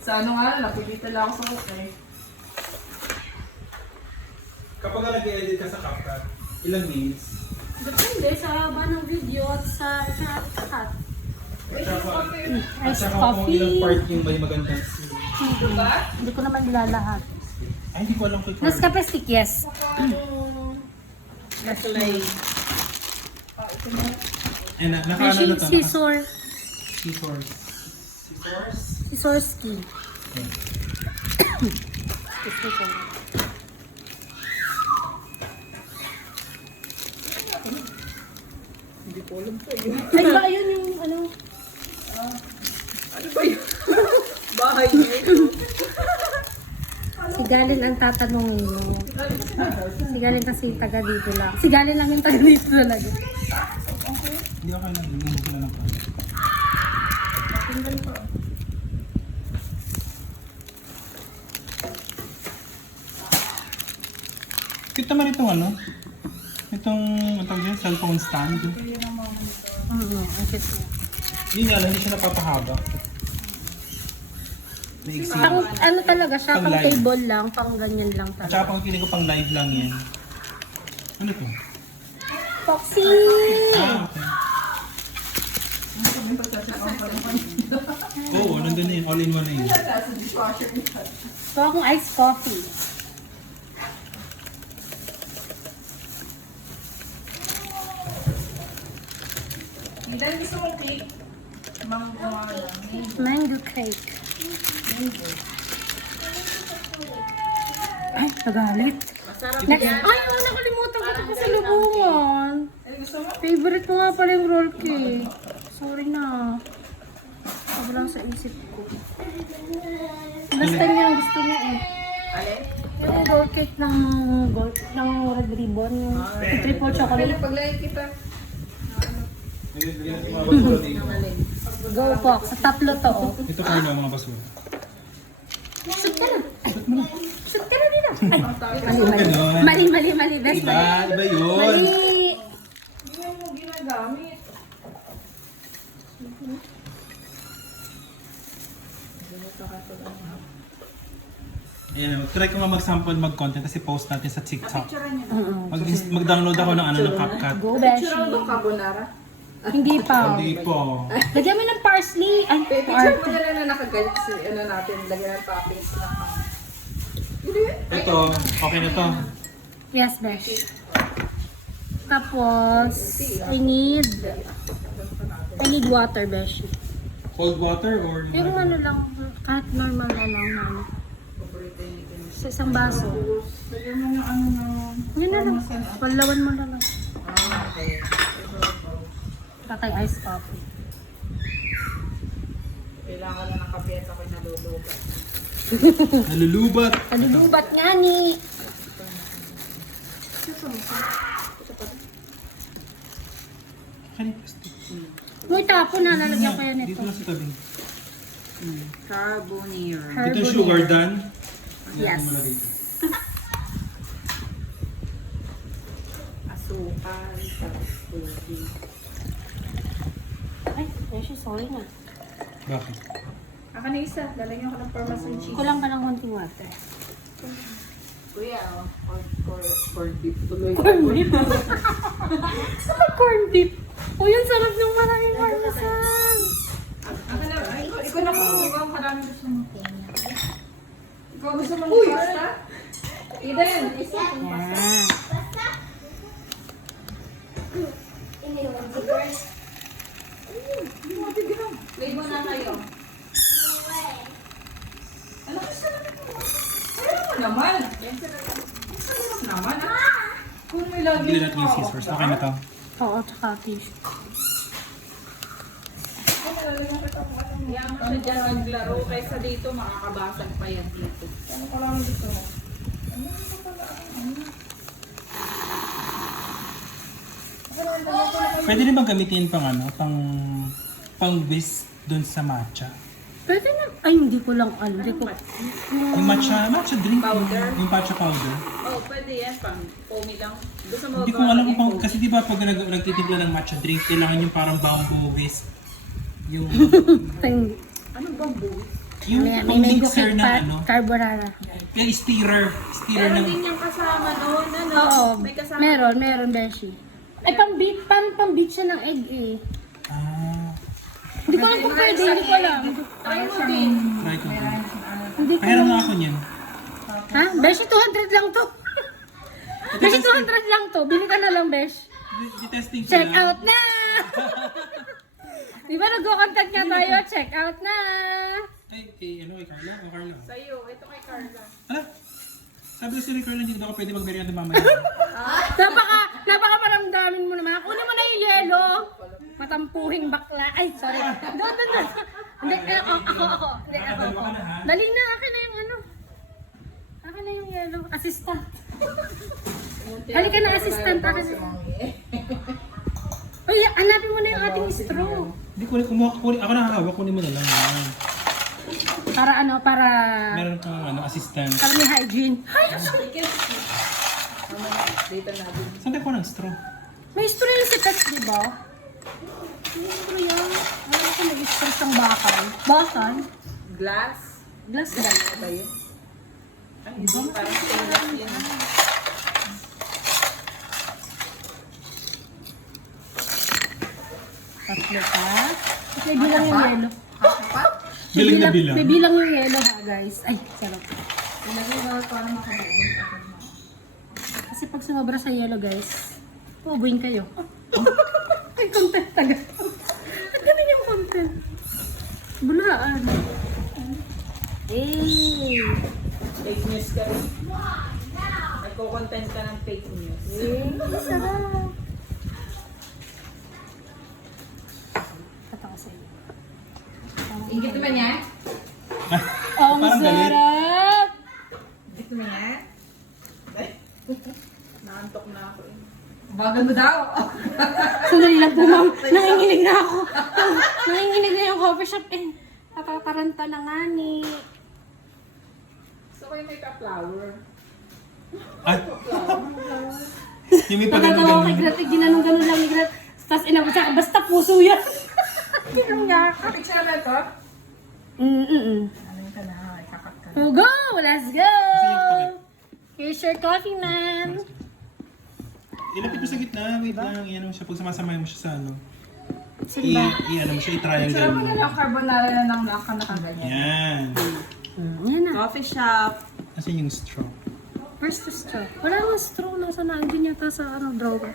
Sa ano nga, napilitan lang ako sa hook eh. Kapag nag-edit ka sa CapCut, ilang minutes? Depende sa haba ng video at sa cut. At Iced saka kung coffee. ilang part yung may magandang scene. Hindi ko naman nilalahat. Ay, hindi ko alam kung Nescafe stick, yes. Nakulay. Ay, nakaano Machine na to? scissor. Scissors. Scissors? Scissor ski. Hindi ko alam pa yun. Ay ba, yun yung ano? Ano ba yun? Bahay niya ito. Si Galen ang tatanungin mo. Si Galen kasi taga dito lang. Si Galen lang yung taga dito talaga. Hindi ako kailan. Hindi ko kailan ako. Cute naman itong ano? Itong, ang tawag yun, cellphone stand. Ang cute niya. Yun nga lang, hindi siya napapahaba. May iksi. Pang, ano talaga siya, Pang pang live. table lang, pang ganyan lang At talaga. saka pang kinig ko pang live lang yan. Ano to? Foxy! Ah, okay. Oo, nandun na yun. All in one na yun. So akong iced coffee. Hindi gusto mong cake. Mango nga lang. Mango cake. Ay, nagalit. Masarap Next, yan. ay, oh, nakalimutan ko ito sa lubungan. Ay, gusto mo? Favorite ko nga pala yung roll cake. Sorry na. Wala sa isip ko. Basta niya ang gusto niya eh. Alin? Yung roll cake ng red ribbon. Yung triple chocolate. Paglagay kita. Go po. Sa tatlo to. Oh. Ito kayo na mga basura. Shoot ka na. Shoot ka na dito. Ay, Ganon. mali. Best Iba, mali. iba yun. Mali. Hindi mo ginagamit. Ayan, try ko nga mag-sample mag-content kasi post natin sa TikTok. Oo. Mag-download ako ng ano ng CapCut. Go, Beshi. Picture mo carbonara? Hindi pa. Hindi po. Lagyan mo ng parsley. Ay, Picture mo na lang na nakagalit si ano natin. Lagyan ng toppings na pang. Ito, okay na to. Yes, Besh. Tapos, I need water, Besh. Cold water or... Yung ano lang, kahit normal na lang na ano. Sa isang baso. Lagyan mo ng ano na. Yun na lang. Palawan mo na lang. Okay. Tatay iced coffee. Kailangan na ng kape at ako'y nalulubat. Nalulubat. Kalulubat nga ni. Kani plastic. Uy, tapo na. Lalagyan ko yan Dito ito. na sa tabi. Carbonara. Ito yung sugar dan. Yes. Asukal. Tubig. Ay, Besh, sorry na. Bakit? Aka na isa. Lalagyan ko ng parmesan cheese. Kulang pa ng konting water. Kuya, oh. Corned beef tuloy. Corn beef? Ano corn beef? Uy, ang sarap ng maraming parmesan. Aka na. Ay, ikaw na kung ikaw marami gusto mo. Ikaw gusto mo ng pasta? Ida yan. Isa yung pasta. Yan. Play mo na kayo. Ano kasi ayaw mo naman. Ayaw mo naman. Kung may lagi Bili natin yung scissors. Okay na to. Oo, tsaka tissue. Yaman siya dyan maglaro kaysa dito makakabasag pa yan dito. Ano ko lang dito? Pwede rin bang gamitin pang ano? Pang whisk dun sa matcha? Pwede na. Ay, hindi ko lang alam. Hindi ko. Yung matcha drink. Powder? Yung matcha powder. Oh, pwede yan. Pang foamy lang. Gusto mo Hindi ko alam kung, kasi di ba pag nagtitimpla ng matcha drink, kailangan yung parang bamboo whisk. Yung, Anong bamboo? yung May pang mango mixer cake na pa. ano. Carbonara. Yung stirrer Meron ng, din yung kasama noon. Ano? Oo. May kasama. Meron, Beshi. Ay, pang-beat siya ng egg eh. Hindi ko alam kung pwede, hindi ko alam. Try mo din. Try ko din. Hindi ko Pahiram alam. na ako niyan. Ha? Beshi, 200 lang to. Beshi, 200 lang to. Bili ka na lang, Besh. Di-testing ko Check lang. out na! Di ba nag-contact nga tayo? Check out na! Ano kay Carla? O Carla? Sa'yo. Ito kay Carla. Ala, sabi ko si Carla, hindi daw ako pwede mag-merienda mamaya. Napaka paramdamin mo naman. Kunin mo na yung yelo. Matampuhing bakla. Ay, sorry. Doon. Hindi, ako. Hindi, ako. Dali na, akin na yung ano. Akin na yung yelo. Assistant. Halika na, assistant. Akin na. Uy, hanapin mo na yung ating straw. Hindi ko ako nakahawak, kunin mo na lang. Yan. Para Meron kang assistant. may hygiene. Dito na din. Saan tayo ko ng straw? May straw yung si Pets, di ba? May straw yan. Alam ko nag-straw siyang bakal. Bakal? Glass. Glass ba? Ano ba yun? Ay, hindi. Parang stainless yun. Tatlo pa. May bilang yung yelo. Bilang na bilang. May bilang yung yelo ha, guys. Ay, sarap. Ilagay mo para makabuon. Kasi pag sumobra sa yelo, guys, uubuin kayo. May content taga. Ang dami yung content. Bulaan. Hey! Fake news ka rin. Nagko-content ka ng fake news. Hey, sarap. Kata ko sa iyo. Ingit naman yan? Ang Parang galit. sarap! Ingit naman yan? Naantok na ako eh. Bagal mo daw. Sandali lang po, ma'am. Nanginginig na ako. Nanginginig na yung coffee shop eh. Natataranta na nga ni. So kayo may pa-flower. At, yung may Nakatawa ko kay pagano'n-ganon. Grat. Ginanong-ganon lang ni Grat. Tapos inabot sa akin, basta puso yan. Ginangga ka. Picture na ito? Ano ka na? Ikakat ka. So go! Let's go! Kasi yung pakit. Here's your coffee, man. Ilapit mo sa gitna, wait lang. Iyan mo siya, pag sumasamay mo siya sa ano. Simba. Iyan mo siya, i-triangle Picture mo mo. na lang carbonara na lang nakaganyan. Yan. Yan na. Coffee shop. Kasi yung straw. Where's the straw? Wala nang straw. Nasa naandun yata sa drawer.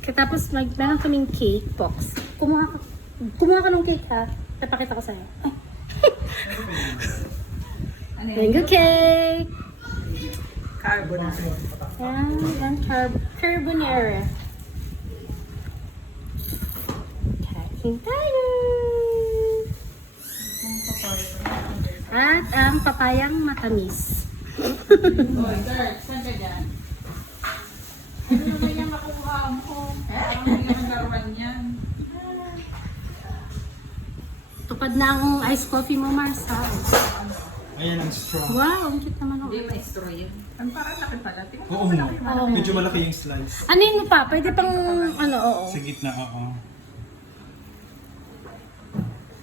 Kaya tapos meron kaming cake box. Kumuha ka ng cake ha. Napakita ko sa'yo. Ay. Ano yun? Mango cake! Carbonara. Yan carbonara. Kain tayo! At ang papayang matamis. Oy, Dirk, saan ka dyan? Ano naman yung makuha mo? Ano yung laruan yan? Tupad na ang ice coffee mo, Mars, ha? Ayan ang straw. Wow, ang cute naman. Hindi may straw yan. Ang parang laki pala. Tingnan mo. Oo nga. Medyo malaki yung slice. Ano yun pa? Pwede pang, oo. Sa gitna, oo.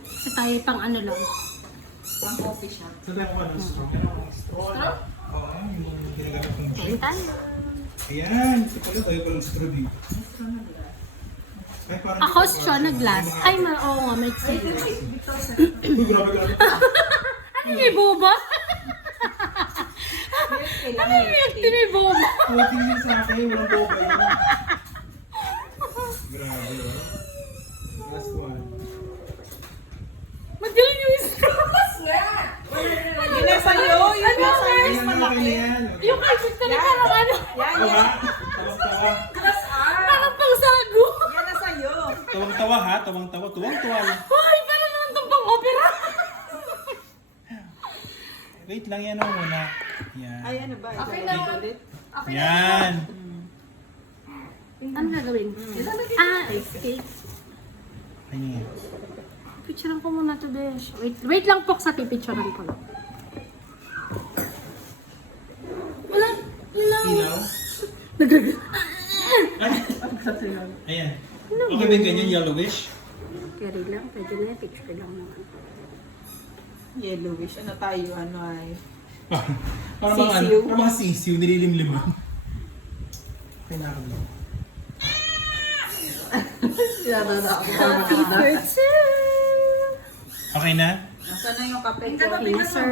Kasi tayo pang ano lang. Pang coffee shop. Saan tayo kuha ng straw? Straw? Oo, yung ginagamit ng Kain tayo. Ayan, ito pala tayo palang straw dito. Ay, parang Ako straw na glass. Ay, oo nga, may tea. Uy, grabe. Ano may boba? Ano yung milk tea may boba? Uy, tingin sa akin, walang boba yun. Grabe, oh. Last one. Magaling yung straw. Yun na sa'yo. Yun na sa'yo. Ayan, malaki na yan. Yung kay Victor na parang ano. Yan, Tawa, yan. tawang-tawa. Glass ah. Parang pang sago. Yan na sa'yo. Tawang-tawa ha, tawang-tawa. Tuwang-tuwa lang. Ay, parang naman itong pang opera. Wait lang, yan ang muna. Yan. Ay, ano ba? Okay Ito lang. ulit? Yan. Ano gagawin? Ice cake. Ayan. Pipicturean ko muna to, Besh. Wait lang po sa pipicturean ko lang. Wala. Ilaw? Ayan. Okay ba yung ganyan, yellowish? Carry lang. Pwede na yung picture lang naman. Yellowish. Ano tayo? Ano ay? Para mga ano, Sisiw. para mga sisiw, nililimliman. Okay na ako. Sinadada ako. Happy birthday! Okay na? Nasaan na yung kape ko? Yes, sir.